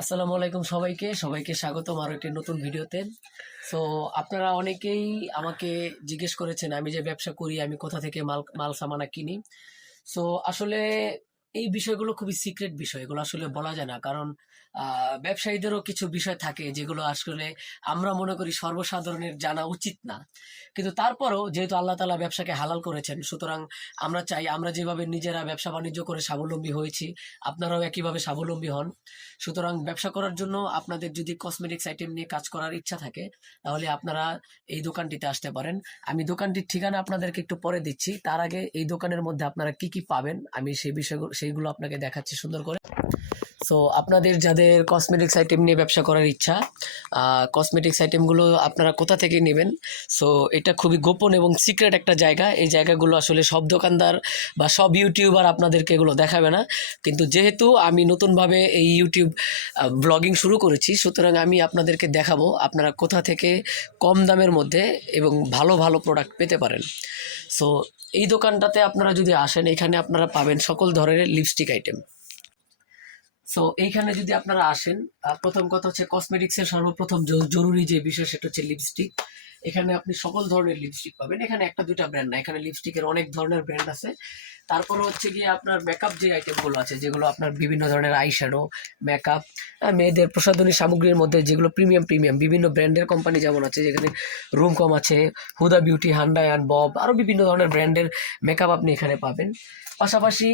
আসসালামু আলাইকুম সবাইকে সবাইকে স্বাগতম আরো একটি নতুন ভিডিওতে। সো আপনারা অনেকেই আমাকে জিজ্ঞেস করেছেন আমি যে ব্যবসা করি আমি কোথা থেকে মাল মাল সামানা কিনি। সো আসলে এই বিষয়গুলো খুবই সিক্রেট বিষয়, এগুলো আসলে বলা যায় না, কারণ ব্যবসায়ীদেরও কিছু বিষয় থাকে যেগুলো আসলে আমরা মনে করি সর্বসাধারণের জানা উচিত না। কিন্তু তারপরও যেহেতু আল্লাহ তাআলা ব্যবসাকে হালাল করেছেন, সুতরাং আমরা চাই আমরা যেভাবে নিজেরা ব্যবসা বাণিজ্য করে স্বাবলম্বী হয়েছি আপনারাও একইভাবে স্বাবলম্বী হন। সুতরাং ব্যবসা করার জন্য আপনাদের যদি কসমেটিক্স আইটেম নিয়ে কাজ করার ইচ্ছা থাকে তাহলে আপনারা এই দোকানটিতে আসতে পারেন। আমি দোকানটির ঠিকানা আপনাদেরকে একটু পরে দিচ্ছি, তার আগে এই দোকানের মধ্যে আপনারা কি কি পাবেন আমি সেই বিষয়গুলো সেইগুলো আপনাকে দেখাচ্ছি সুন্দর করে। সো আপনাদের যাদের কসমেটিক্স আইটেম নিয়ে ব্যবসা করার ইচ্ছা, কসমেটিক্স আইটেমগুলো আপনারা কোথা থেকে নেবেন, সো এটা খুবই গোপন এবং সিক্রেট একটা জায়গা। এই জায়গাগুলো আসলে সব দোকানদার বা সব ইউটিউবার আপনাদেরকে এগুলো দেখাবে না। কিন্তু যেহেতু আমি নতুনভাবে এই ইউটিউব ব্লগিং শুরু করেছি, সুতরাং আমি আপনাদেরকে দেখাবো আপনারা কোথা থেকে কম দামের মধ্যে এবং ভালো ভালো প্রোডাক্ট পেতে পারেন। সো এই দোকানটাতে আপনারা যদি আসেন, এখানে আপনারা পাবেন সকল ধরনের লিপস্টিক আইটেম। সো এইখানে যদি আপনারা আসেন, প্রথম কথা হচ্ছে কসমেটিক্সের সর্বপ্রথম জরুরি যে বিষয় সেটা হচ্ছে লিপস্টিক। এখানে আপনি সকল ধরনের লিপস্টিক পাবেন, এখানে একটা দুইটা ব্র্যান্ড না, এখানে লিপস্টিকের অনেক ধরনের ব্র্যান্ড আছে। তারপরে হচ্ছে গিয়ে আপনার মেকআপ যে আইটেমগুলো আছে, যেগুলো আপনার বিভিন্ন ধরনের আই শ্যাডো, মেকআপ, মেয়েদের প্রসাধনী সামগ্রীর মধ্যে যেগুলো প্রিমিয়াম প্রিমিয়াম বিভিন্ন ব্র্যান্ডের কোম্পানি যেমন আছে, যেখানে রুমকম আছে, হুদা বিউটি, হান্ডা অ্যান্ড বব, আরও বিভিন্ন ধরনের ব্র্যান্ডের মেকআপ আপনি এখানে পাবেন। পাশাপাশি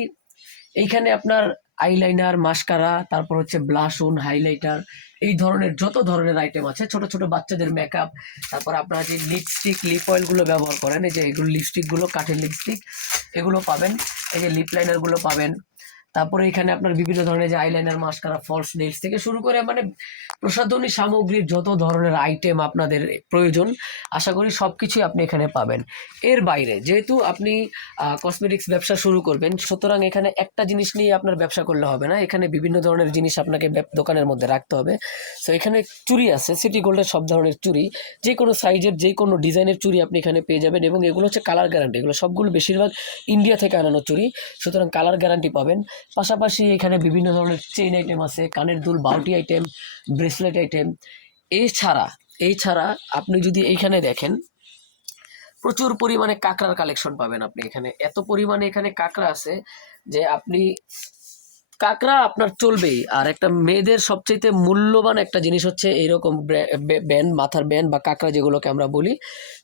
এইখানে আপনার আইলাইনার, মাস্কারা, তারপর হচ্ছে ব্লাশন, হাইলাইটার, এই ধরনের যত ধরনের আইটেম আছে, ছোট ছোট বাচ্চাদের মেকআপ, তারপর আপনারা যে লিপস্টিক, লিপ অয়েলগুলো ব্যবহার করেন, এই যে এগুলো লিপস্টিকগুলো, কাঠের লিপস্টিক, এগুলো পাবেন। এই যে লিপ লাইনারগুলো পাবেন। তারপরে এখানে আপনার বিভিন্ন ধরনের যে আইলাইনার, মাস্কারা, ফলস নেইলস থেকে শুরু করে মানে প্রসাধনী সামগ্রীর যত ধরনের আইটেম আপনাদের প্রয়োজন, আশা করি সব কিছুই আপনি এখানে পাবেন। এর বাইরে যেহেতু আপনি কসমেটিক্স ব্যবসা শুরু করবেন, সুতরাং এখানে একটা জিনিস নিয়ে আপনার ব্যবসা করলে হবে না, এখানে বিভিন্ন ধরনের জিনিস আপনাকে দোকানের মধ্যে রাখতে হবে। সো এখানে চুড়ি আছে, সিটি গোল্ডের সব ধরনের চুড়ি, যে কোনো সাইজের যে কোনো ডিজাইনের চুড়ি আপনি এখানে পেয়ে যাবেন, এবং এগুলো হচ্ছে কালার গ্যারান্টি, এগুলো সবগুলো বেশিরভাগ ইন্ডিয়া থেকে আনানো চুড়ি, সুতরাং কালার গ্যারান্টি পাবেন। পাশাপাশি এখানে বিভিন্ন ধরনের চেইন আইটেম আছে, কানের দুল, বাউটি আইটেম, ব্রেসলেট আইটেম। এছাড়া এছাড়া আপনি যদি এইখানে দেখেন, প্রচুর পরিমাণে কাঁকড়ার কালেকশন পাবেন আপনি এখানে। এত পরিমাণে এখানে কাঁকড়া আছে যে আপনি কাঁকড়া আপনার চলবেই। আর একটা মেয়েদের সবচেয়ে মূল্যবান একটা জিনিস হচ্ছে এইরকম ব্যান্ড, মাথার ব্যান্ড বা কাঁকড়া যেগুলোকে আমরা বলি।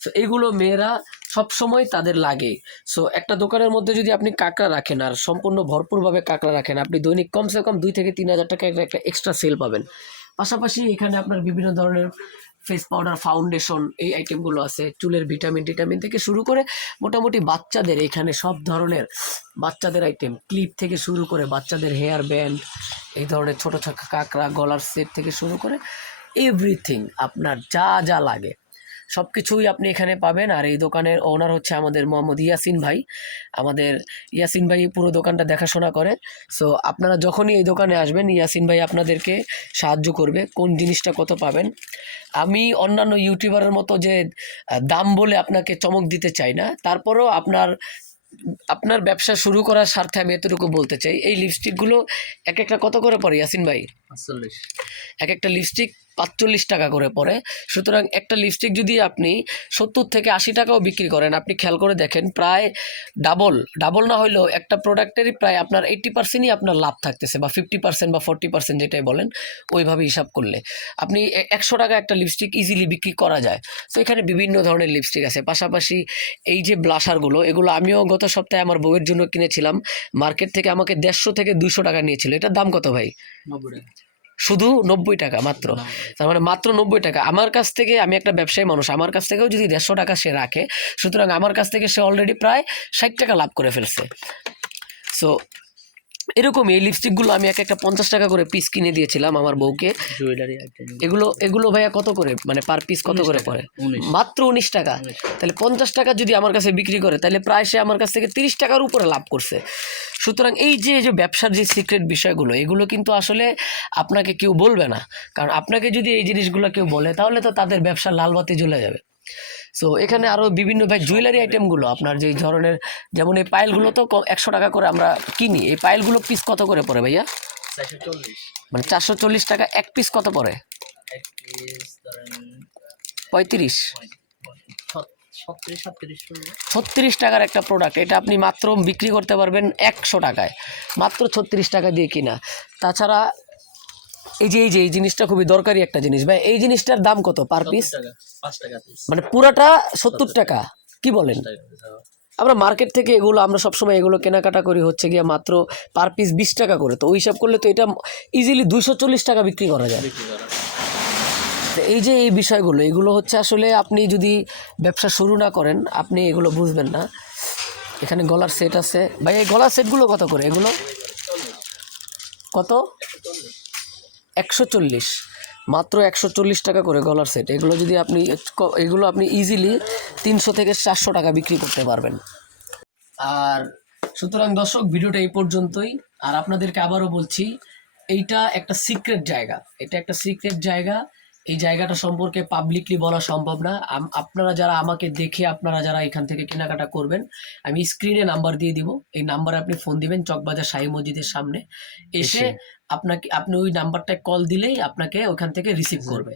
সো এইগুলো মেয়েরা সবসময় তাদের লাগে। সো একটা দোকানের মধ্যে যদি আপনি কাঁকড়া রাখেন আর সম্পূর্ণ ভরপুরভাবে কাঁকড়া রাখেন, আপনি দৈনিক কমসে কম 2 থেকে 3 হাজার টাকা একটা এক্সট্রা সেল পাবেন। পাশাপাশি এখানে আপনার বিভিন্ন ধরনের ফেস পাউডার, ফাউন্ডেশন, এই আইটেমগুলো আছে, চুলের ভিটামিন টিটামিন থেকে শুরু করে মোটামুটি বাচ্চাদের এখানে সব ধরনের বাচ্চাদের আইটেম, ক্লিপ থেকে শুরু করে বাচ্চাদের হেয়ার ব্যান্ড, এই ধরনের ছোটো ছোটো কাঁকড়া, গলার সেট থেকে শুরু করে এভরিথিং আপনার যা যা লাগে সব কিছুই আপনি এখানে পাবেন। আর এই দোকানের ওনার হচ্ছে আমাদের মোহাম্মদ ইয়াসিন ভাই। আমাদের ইয়াসিন ভাই পুরো দোকানটা দেখাশোনা করে। সো আপনারা যখনই এই দোকানে আসবেন, ইয়াসিন ভাই আপনাদেরকে সাহায্য করবে কোন জিনিসটা কত পাবেন। আমি অন্যান্য ইউটিউবারের মতো যে দাম বলে আপনাকে চমক দিতে চাই না, তারপরেও আপনার আপনার ব্যবসা শুরু করার স্বার্থে আমি এতটুকু বলতে চাই, এই লিপস্টিকগুলো এক একটা কত করে পড়ে ইয়াসিন ভাই? ৪৫। এক একটা লিপস্টিক ৪৫ টাকা করে পড়ে। সুতরাং একটা লিপস্টিক যদি আপনি ৭০ থেকে ৮০ টাকাও বিক্রি করেন, আপনি খেয়াল করে দেখেন প্রায় ডাবল, ডাবল না হইলেও একটা প্রোডাক্টেরই প্রায় আপনার 80%ই আপনার লাভ থাকতেছে, বা 50% বা 40% যেটাই বলেন, ওইভাবে হিসাব করলে আপনি ১০০ টাকা একটা লিপস্টিক ইজিলি বিক্রি করা যায়। তো এখানে বিভিন্ন ধরনের লিপস্টিক আছে। পাশাপাশি এই যে ব্লাশারগুলো, এগুলো আমিও গত সপ্তাহে আমার বউয়ের জন্য কিনেছিলাম, মার্কেট থেকে আমাকে ১৫০ থেকে ২০০ টাকা নিয়েছিল। এটার দাম কত ভাই? ৯০ টাকা। শুধু ৯০ টাকা মাত্র। তার মানে মাত্র ৯০ টাকা। আমার কাছ থেকে, আমি একটা ব্যবসায়ী মানুষ, আমার কাছ থেকেও যদি ১৫০ টাকা সে রাখে, সুতরাং আমার কাছ থেকে সে অলরেডি প্রায় ৬০ টাকা লাভ করে ফেলছে। সো এরকমই এই লিপস্টিকগুলো আমি এক একটা ৫০ টাকা করে পিস কিনে দিয়েছিলাম আমার বউকে। জুয়েলারি আইটেম এগুলো এগুলো ভাইয়া কত করে, মানে পার পিস কত করে পড়ে? মাত্র ১৯ টাকা। তাহলে ৫০ টাকা যদি আমার কাছে বিক্রি করে, তাহলে প্রায় সে আমার কাছ থেকে ৩০ টাকার উপরে লাভ করছে। সুতরাং এই যে যে ব্যবসার যে সিক্রেট বিষয়গুলো, এগুলো কিন্তু আসলে আপনাকে কেউ বলবে না, কারণ আপনাকে যদি এই জিনিসগুলো কেউ বলে তাহলে তো তাদের ব্যবসার লাল বাতি জ্বলে যাবে। সো এখানে আরও বিভিন্ন ভাই জুয়েলারি আইটেমগুলো আপনার যেই ধরনের, যেমন এই পায়েলগুলো তো ১০০ টাকা করে আমরা কিনি, এই পায়েলগুলো পিস কত করে পড়ে ভাইয়া? 440 মানে 440 টাকা এক পিস কত পড়ে? এক পিস ধরেন 35 37 38 36 টাকার একটা প্রোডাক্ট, এটা আপনি মাত্র বিক্রি করতে পারবেন 100 টাকায়, মাত্র 36 টাকা দিয়ে কিনা। তাছাড়া এই জিনিসটা খুবই দরকারি একটা জিনিস ভাই, এই জিনিসটার দাম কত পার পিস? টাকা 5 টাকা পিস মানে পুরাটা 70 টাকা, কি বলেন? আমরা মার্কেট থেকে এগুলো আমরা সবসময় এগুলো কেনাকাটা করি হচ্ছে গিয়ে মাত্র পার পিস 20 টাকা করে, তো ওই হিসাব করলে তো এটা ইজিলি 240 টাকা বিক্রি করা যায়। বিক্রি করা তো এই যে এই বিষয়গুলো, এগুলো হচ্ছে আসলে আপনি যদি ব্যবসা শুরু না করেন আপনি এগুলো বুঝবেন না। এখানে গলার সেট আছে ভাই, এই গলার সেটগুলো কত করে? এগুলো কত? 140, মাত্র 140 টাকা করে গলার সেট। এগুলো যদি আপনি এগুলো আপনি ইজিলি 300 থেকে 400 টাকা বিক্রি করতে পারবেন। আর সুতরাং দর্শক, ভিডিওটা এই পর্যন্তই। আর আপনাদেরকে আবারও বলছি, এইটা একটা সিক্রেট জায়গা, এটা একটা সিক্রেট জায়গা। এই জায়গাটা সম্পর্কে পাবলিকলি বলা সম্ভব না। আপনারা যারা আমাকে দেখে আপনারা যারা এখান থেকে কেনাকাটা করবেন, আমি স্ক্রিনে নাম্বার দিয়ে দিব, এই নাম্বারে আপনি ফোন দিবেন চকবাজার শাহী মসজিদের সামনে এসে, আপনি ওই নাম্বারটায় কল দিলেই আপনাকে ওখান থেকে রিসিভ করবে।